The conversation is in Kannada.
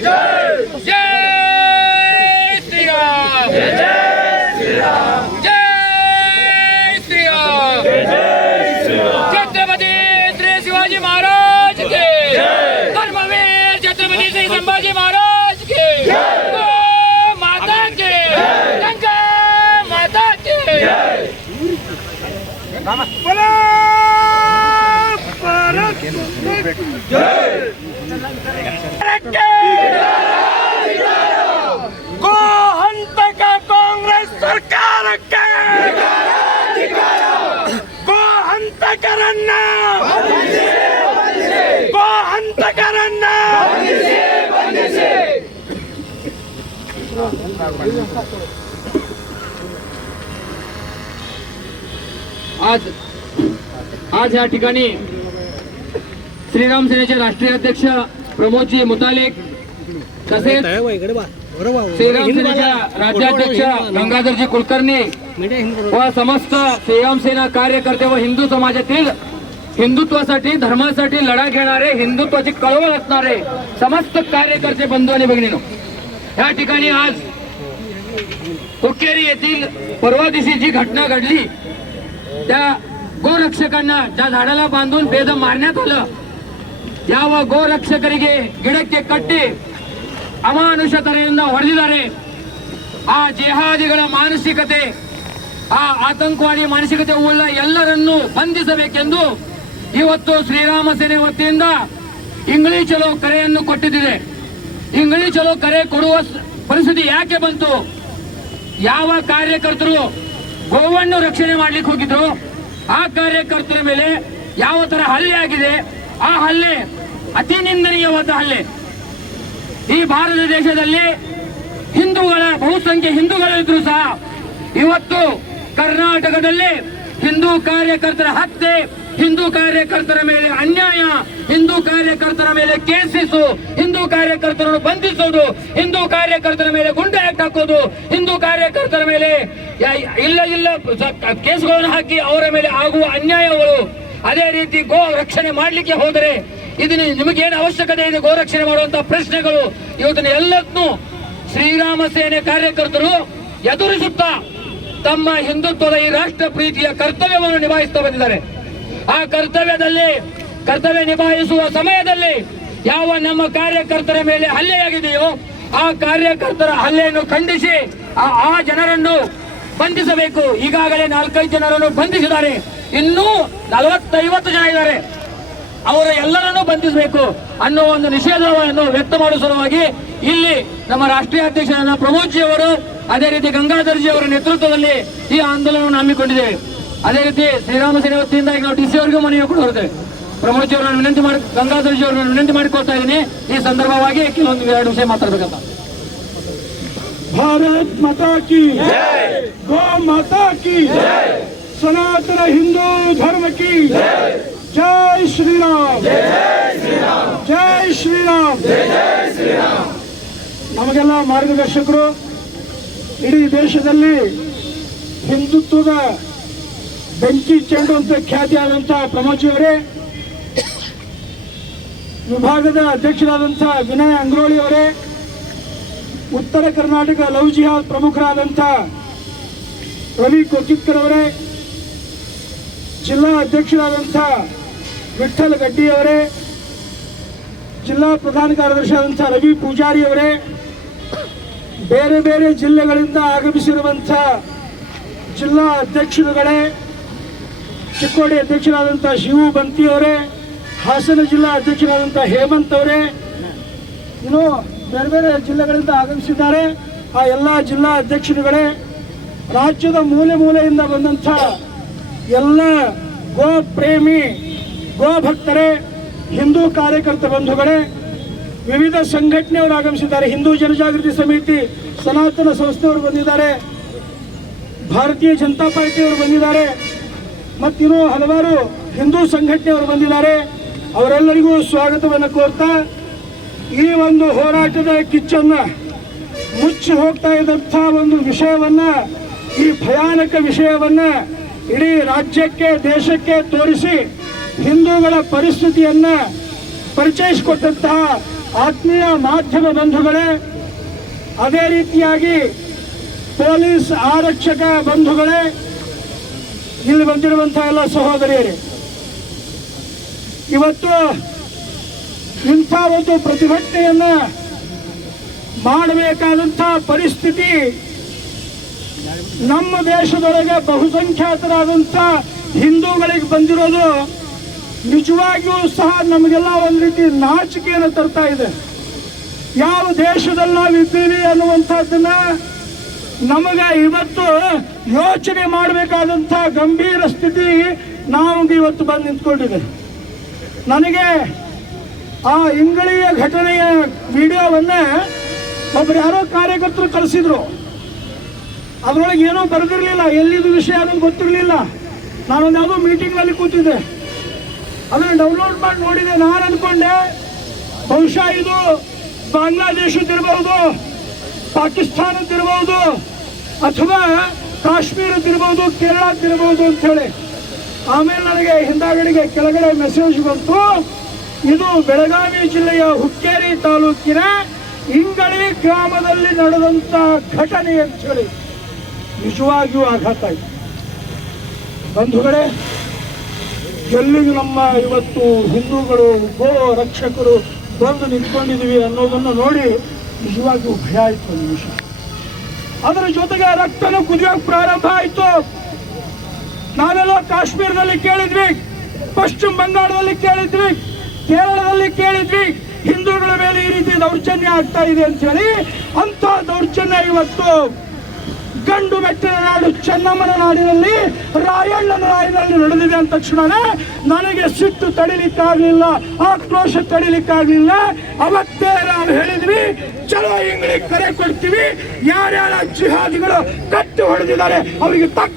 जय श्री राम, जय श्री राम, छत्रपति श्री शिवाजी महाराज के, धर्मवीर छत्रपति श्री संभाजी महाराज के, गौ माता के, गंगा माता के। गो हंतक कांग्रेस सरकार के, गो हंतकरನ್ನ, गो हंतकरನ್ನ आज या ठिकाणी श्रीराम सेनेचे राष्ट्रीय अध्यक्ष प्रमोदजी मुतालिक तसेच श्रीराम सेनेच्या राज्याध्यक्ष गंगाधरजी कुलकर्णी व समस्त श्रीराम सेना कार्यकर्ते व हिंदू समाजातील हिंदुत्वासाठी धर्मासाठी लढा घेणारे हिंदुत्वाची कळवळ असणारे समस्त कार्यकर्ते बंधू आणि भगिनींनो, या ठिकाणी आज हुक्केरी येथील परवा दिवशी जी घटना घडली त्या गोरक्षकांना ज्या झाडाला बांधून बेदम मारण्यात आलं, ಯಾವ ಗೋರಕ್ಷಕರಿಗೆ ಗಿಡಕ್ಕೆ ಕಟ್ಟಿ ಅಮಾನುಷ ತರೆಯಿಂದ ಹೊಡೆದಿದ್ದಾರೆ. ಆ ಜಿಹಾದಿಗಳ ಮಾನಸಿಕತೆ, ಆ ಆತಂಕವಾದಿ ಮಾನಸಿಕತೆ ಉಳ್ಳ ಎಲ್ಲರನ್ನೂ ಬಂಧಿಸಬೇಕೆಂದು ಇವತ್ತು ಶ್ರೀರಾಮ ಸೇನೆ ವತಿಯಿಂದ ಇಂಗ್ಲಿ ಚಲೋ ಕರೆಯನ್ನು ಕೊಟ್ಟಿದೆ. ಇಂಗ್ಲಿ ಚಲೋ ಕರೆ ಕೊಡುವ ಪರಿಸ್ಥಿತಿ ಯಾಕೆ ಬಂತು? ಯಾವ ಕಾರ್ಯಕರ್ತರು ಗೋವನ್ನು ರಕ್ಷಣೆ ಮಾಡ್ಲಿಕ್ಕೆ ಹೋಗಿದ್ರು ಆ ಕಾರ್ಯಕರ್ತರ ಮೇಲೆ ಯಾವ ತರ ಹಲ್ಲೆ ಆಗಿದೆ, ಆ ಹಲ್ಲೆ ಅತಿ ನಿಂದನೀಯವಾದ ಹಲ್ಲೆ. ಈ ಭಾರತ ದೇಶದಲ್ಲಿ ಹಿಂದೂಗಳ ಬಹುಸಂಖ್ಯೆ ಹಿಂದೂಗಳಿದ್ರು ಸಹ ಇವತ್ತು ಕರ್ನಾಟಕದಲ್ಲಿ ಹಿಂದೂ ಕಾರ್ಯಕರ್ತರ ಹತ್ಯೆ, ಹಿಂದೂ ಕಾರ್ಯಕರ್ತರ ಮೇಲೆ ಅನ್ಯಾಯ, ಹಿಂದೂ ಕಾರ್ಯಕರ್ತರ ಮೇಲೆ ಕೇಸಿಸು, ಹಿಂದೂ ಕಾರ್ಯಕರ್ತರನ್ನು ಬಂಧಿಸೋದು, ಹಿಂದೂ ಕಾರ್ಯಕರ್ತರ ಮೇಲೆ ಗುಂಡು ಆಕ್ಟ್ ಹಾಕೋದು, ಹಿಂದೂ ಕಾರ್ಯಕರ್ತರ ಮೇಲೆ ಇಲ್ಲ ಕೇಸುಗಳನ್ನು ಹಾಕಿ ಅವರ ಮೇಲೆ ಆಗುವ ಅನ್ಯಾಯಗಳು. ಅದೇ ರೀತಿ ಗೋ ರಕ್ಷಣೆ ಮಾಡಲಿಕ್ಕೆ ಹೋದರೆ ಇದನ್ನು ನಿಮಗೇನು ಅವಶ್ಯಕತೆ ಇದೆ ಗೋ ರಕ್ಷಣೆ ಮಾಡುವಂತಹ ಪ್ರಶ್ನೆಗಳು ಇವತ್ತಿನ ಎಲ್ಲದನ್ನೂ ಶ್ರೀರಾಮ ಸೇನೆ ಕಾರ್ಯಕರ್ತರು ಎದುರಿಸುತ್ತಾ ತಮ್ಮ ಹಿಂದುತ್ವದ ಈ ರಾಷ್ಟ್ರ ಪ್ರೀತಿಯ ಕರ್ತವ್ಯವನ್ನು ನಿಭಾಯಿಸ್ತಾ ಬಂದಿದ್ದಾರೆ. ಆ ಕರ್ತವ್ಯ ನಿಭಾಯಿಸುವ ಸಮಯದಲ್ಲಿ ಯಾವ ನಮ್ಮ ಕಾರ್ಯಕರ್ತರ ಮೇಲೆ ಹಲ್ಲೆಯಾಗಿದೆಯೋ ಆ ಕಾರ್ಯಕರ್ತರ ಹಲ್ಲೆಯನ್ನು ಖಂಡಿಸಿ ಆ ಜನರನ್ನು ಬಂಧಿಸಬೇಕು. ಈಗಾಗಲೇ 4-5 ಜನರನ್ನು ಬಂಧಿಸಿದ್ದಾರೆ, ಇನ್ನೂ 40-50 ಜನ ಇದ್ದಾರೆ, ಅವರ ಎಲ್ಲರನ್ನೂ ಬಂಧಿಸಬೇಕು ಅನ್ನೋ ಒಂದು ನಿಷೇಧವನ್ನು ವ್ಯಕ್ತ ಮಾಡುವ ಸಲುವಾಗಿ ಇಲ್ಲಿ ನಮ್ಮ ರಾಷ್ಟ್ರೀಯ ಅಧ್ಯಕ್ಷರಾದ ಪ್ರಮೋದ್ಜಿ ಅವರು, ಅದೇ ರೀತಿ ಗಂಗಾಧರ್ಜಿ ಅವರ ನೇತೃತ್ವದಲ್ಲಿ ಈ ಆಂದೋಲನವನ್ನು ಹಮ್ಮಿಕೊಂಡಿದ್ದೇವೆ. ಅದೇ ರೀತಿ ಶ್ರೀರಾಮ ಸೇನೆ ವತಿಯಿಂದ ಈಗ ನಾವು ಡಿಸಿ ಅವರಿಗೂ ಮನವಿ ಕೂಡ ಹೊರತೇವೆ. ಪ್ರಮೋದ್ಜಿ ಅವರನ್ನು ವಿನಂತಿ ಮಾಡಿ, ಗಂಗಾಧರ್ಜಿ ಅವರನ್ನು ವಿನಂತಿ ಮಾಡಿಕೊಳ್ತಾ ಇದ್ದೀನಿ ಈ ಸಂದರ್ಭವಾಗಿ ಕೆಲವೊಂದು 2 ವಿಷಯ ಮಾತಾಡ್ಬೇಕಂತ. भारत माता की जय, गौ माता की जय, सनातन हिंदू धर्म की जय, जय श्री राम, जय श्री राम, जय श्री राम, जय श्री राम. ನಮಗೆಲ್ಲ ಮಾರ್ಗದರ್ಶಕರು, ಇಡೀ ದೇಶದಲ್ಲಿ ಹಿಂದುತ್ವದ ಬೆಂಕಿ ಚೆಂಡು ಅಂತ ಖ್ಯಾತಿಯಾದಂತಹ ಪ್ರಮೋದ್ಜಿಯವರೇ, ವಿಭಾಗದ ಅಧ್ಯಕ್ಷರಾದಂತಹ ವಿನಯ್ ಅಂಗ್ರೋಳಿ ಅವರೇ, ಉತ್ತರ ಕರ್ನಾಟಕ ಲವ್ ಜಿಹಾದ್ ಪ್ರಮುಖರಾದಂಥ ರವಿ ಕೊಕ್ಕಿತ್ಕರ್ ಅವರೇ, ಜಿಲ್ಲಾ ಅಧ್ಯಕ್ಷರಾದಂಥ ವಿಠ್ಠಲ್ ಗಡ್ಡಿ ಅವರೇ, ಜಿಲ್ಲಾ ಪ್ರಧಾನ ಕಾರ್ಯದರ್ಶಿಯಾದಂಥ ರವಿ ಪೂಜಾರಿ ಅವರೇ, ಬೇರೆ ಬೇರೆ ಜಿಲ್ಲೆಗಳಿಂದ ಆಗಮಿಸಿರುವಂಥ ಜಿಲ್ಲಾ ಅಧ್ಯಕ್ಷರುಗಳೇ, ಚಿಕ್ಕೋಡಿ ಅಧ್ಯಕ್ಷರಾದಂಥ ಶಿವು ಬಂತಿ ಅವರೇ, ಹಾಸನ ಜಿಲ್ಲಾ ಅಧ್ಯಕ್ಷರಾದಂಥ ಹೇಮಂತ್ ಅವರೇ, ಇನ್ನು ಬೇರೆ ಬೇರೆ ಜಿಲ್ಲೆಗಳಿಂದ ಆಗಮಿಸಿದ್ದಾರೆ. ಆ ಎಲ್ಲ ಜಿಲ್ಲಾ ಅಧ್ಯಕ್ಷರುಗಳೇ, ರಾಜ್ಯದ ಮೂಲೆ ಮೂಲೆಯಿಂದ ಬಂದಂಥ ಎಲ್ಲ ಗೋ ಪ್ರೇಮಿ ಗೋ ಭಕ್ತರೇ, ಹಿಂದೂ ಕಾರ್ಯಕರ್ತ ಬಂಧುಗಳೇ, ವಿವಿಧ ಸಂಘಟನೆಯವರು ಆಗಮಿಸಿದ್ದಾರೆ. ಹಿಂದೂ ಜನಜಾಗೃತಿ ಸಮಿತಿ, ಸನಾತನ ಸಂಸ್ಥೆಯವರು ಬಂದಿದ್ದಾರೆ, ಭಾರತೀಯ ಜನತಾ ಪಾರ್ಟಿಯವರು ಬಂದಿದ್ದಾರೆ, ಮತ್ತಿನ್ನೂ ಹಲವಾರು ಹಿಂದೂ ಸಂಘಟನೆಯವರು ಬಂದಿದ್ದಾರೆ. ಅವರೆಲ್ಲರಿಗೂ ಸ್ವಾಗತವನ್ನು ಕೋರ್ತಾ ಈ ಒಂದು ಹೋರಾಟದ ಕಿಚ್ಚನ್ನು ಮುಚ್ಚಿ ಹೋಗ್ತಾ ಇದ್ದಂಥ ಒಂದು ವಿಷಯವನ್ನ, ಈ ಭಯಾನಕ ವಿಷಯವನ್ನ ಇಡೀ ರಾಜ್ಯಕ್ಕೆ ದೇಶಕ್ಕೆ ತೋರಿಸಿ ಹಿಂದೂಗಳ ಪರಿಸ್ಥಿತಿಯನ್ನ ಪರಿಚಯಿಸಿಕೊಟ್ಟಂತಹ ಆತ್ಮೀಯ ಮಾಧ್ಯಮ ಬಂಧುಗಳೇ, ಅದೇ ರೀತಿಯಾಗಿ ಪೊಲೀಸ್ ಆರಕ್ಷಕ ಬಂಧುಗಳೇ, ಇಲ್ಲಿ ಬಂದಿರುವಂತಹ ಎಲ್ಲ ಸಹೋದರಿಯರೇ, ಇವತ್ತು ಇಂಥ ಒಂದು ಪ್ರತಿಭಟನೆಯನ್ನ ಮಾಡಬೇಕಾದಂಥ ಪರಿಸ್ಥಿತಿ ನಮ್ಮ ದೇಶದೊಳಗೆ ಬಹುಸಂಖ್ಯಾತರಾದಂಥ ಹಿಂದೂಗಳಿಗೆ ಬಂದಿರೋದು ನಿಜವಾಗಿಯೂ ಸಹ ನಮಗೆಲ್ಲ ಒಂದು ರೀತಿ ನಾಚಿಕೆಯನ್ನು ತರ್ತಾ ಇದೆ. ಯಾವ ದೇಶದಲ್ಲಿ ನಾವಿದ್ದೀವಿ ಅನ್ನುವಂಥದ್ದನ್ನ ನಮಗೆ ಇವತ್ತು ಯೋಚನೆ ಮಾಡಬೇಕಾದಂಥ ಗಂಭೀರ ಸ್ಥಿತಿ ನಾವು ಇವತ್ತು ಬಂದು ನಿಂತ್ಕೊಂಡಿದೆ. ನನಗೆ ಆ ಇಂಗಳಿಯ ಘಟನೆಯ ವಿಡಿಯೋವನ್ನ ಒಬ್ರು ಯಾರೋ ಕಾರ್ಯಕರ್ತರು ಕಳಿಸಿದ್ರು. ಅದರೊಳಗೆ ಏನೂ ಬರೆದಿರಲಿಲ್ಲ, ಎಲ್ಲಿದು ವಿಷಯ ಅನ್ನೋದು ಗೊತ್ತಿರಲಿಲ್ಲ. ನಾನೊಂದು ಯಾವುದೋ ಮೀಟಿಂಗ್ನಲ್ಲಿ ಕೂತಿದ್ದೆ, ಅದನ್ನು ಡೌನ್ಲೋಡ್ ಮಾಡಿ ನೋಡಿದೆ. ನಾನು ಅಂದ್ಕೊಂಡೆ ಬಹುಶಃ ಇದು ಬಾಂಗ್ಲಾದೇಶದ್ದಿರಬಹುದು, ಪಾಕಿಸ್ತಾನದ್ದಿರಬಹುದು, ಅಥವಾ ಕಾಶ್ಮೀರದ್ದಿರಬಹುದು, ಕೇರಳದ್ದಿರಬಹುದು ಅಂತ ಹೇಳಿ. ಆಮೇಲೆ ನನಗೆ ಹಿಂದಾಗಡೆಗೆ ಕೆಳಗಡೆ ಮೆಸೇಜ್ ಬಂತು, ಇದು ಬೆಳಗಾವಿ ಜಿಲ್ಲೆಯ ಹುಕ್ಕೇರಿ ತಾಲೂಕಿನ ಇಂಗಳಿ ಗ್ರಾಮದಲ್ಲಿ ನಡೆದಂತ ಘಟನೆ ಅಂತ ಹೇಳಿ. ನಿಜವಾಗಿಯೂ ಆಘಾತ ಆಯಿತು. ಬಂಧುಗಳೇ, ಎಲ್ಲಿಗೆ ನಮ್ಮ ಇವತ್ತು ಹಿಂದೂಗಳು ಗೋ ರಕ್ಷಕರು ಬಂದು ನಿಂತ್ಕೊಂಡಿದ್ದೀವಿ ಅನ್ನೋದನ್ನು ನೋಡಿ ನಿಜವಾಗಿಯೂ ಭಯ ಆಯಿತು ಒಂದು ವಿಷಯ. ಅದರ ಜೊತೆಗೆ ರಕ್ತನೂ ಕುದಿಯೋಕೆ ಪ್ರಾರಂಭ ಆಯಿತು. ನಾವೆಲ್ಲ ಕಾಶ್ಮೀರದಲ್ಲಿ ಕೇಳಿದ್ವಿ, ಪಶ್ಚಿಮ ಬಂಗಾಳದಲ್ಲಿ ಕೇಳಿದ್ವಿ, ಕೇರಳದಲ್ಲಿ ಕೇಳಿದ್ವಿ, ಹಿಂದೂಗಳ ಮೇಲೆ ಈ ರೀತಿ ದೌರ್ಜನ್ಯ ಆಗ್ತಾ ಇದೆ ಅಂತ ಹೇಳಿ. ಅಂತ ದೌರ್ಜನ್ಯ ಇವತ್ತು ಗಂಡು ಮೆಟ್ಟಿನ ನಾಡು ಚೆನ್ನಮ್ಮನ ನಾಡಿನಲ್ಲಿ, ರಾಯಣ್ಣನ ನಾಡಿನಲ್ಲಿ ನಡೆದಿದೆ ಅಂದ ತಕ್ಷಣವೇ ನನಗೆ ಸಿಟ್ಟು ತಡಿಲಿಕ್ಕಾಗಲಿಲ್ಲ, ಆಕ್ರೋಶ ತಡಿಲಿಕ್ಕಾಗಲಿಲ್ಲ. ಅವತ್ತೇ ನಾವು ಹೇಳಿದ್ವಿ, ಚಲೋ ಇಂಗ್ಲಿಷ್ ಕರೆ ಕೊಡ್ತೀವಿ, ಯಾರ್ಯಾರ ಜಿಹಾದಿಗಳು ಕಟ್ಟಿ ಹೊಡೆದಿದ್ದಾರೆ ಅವರಿಗೆ ತಕ್ಕ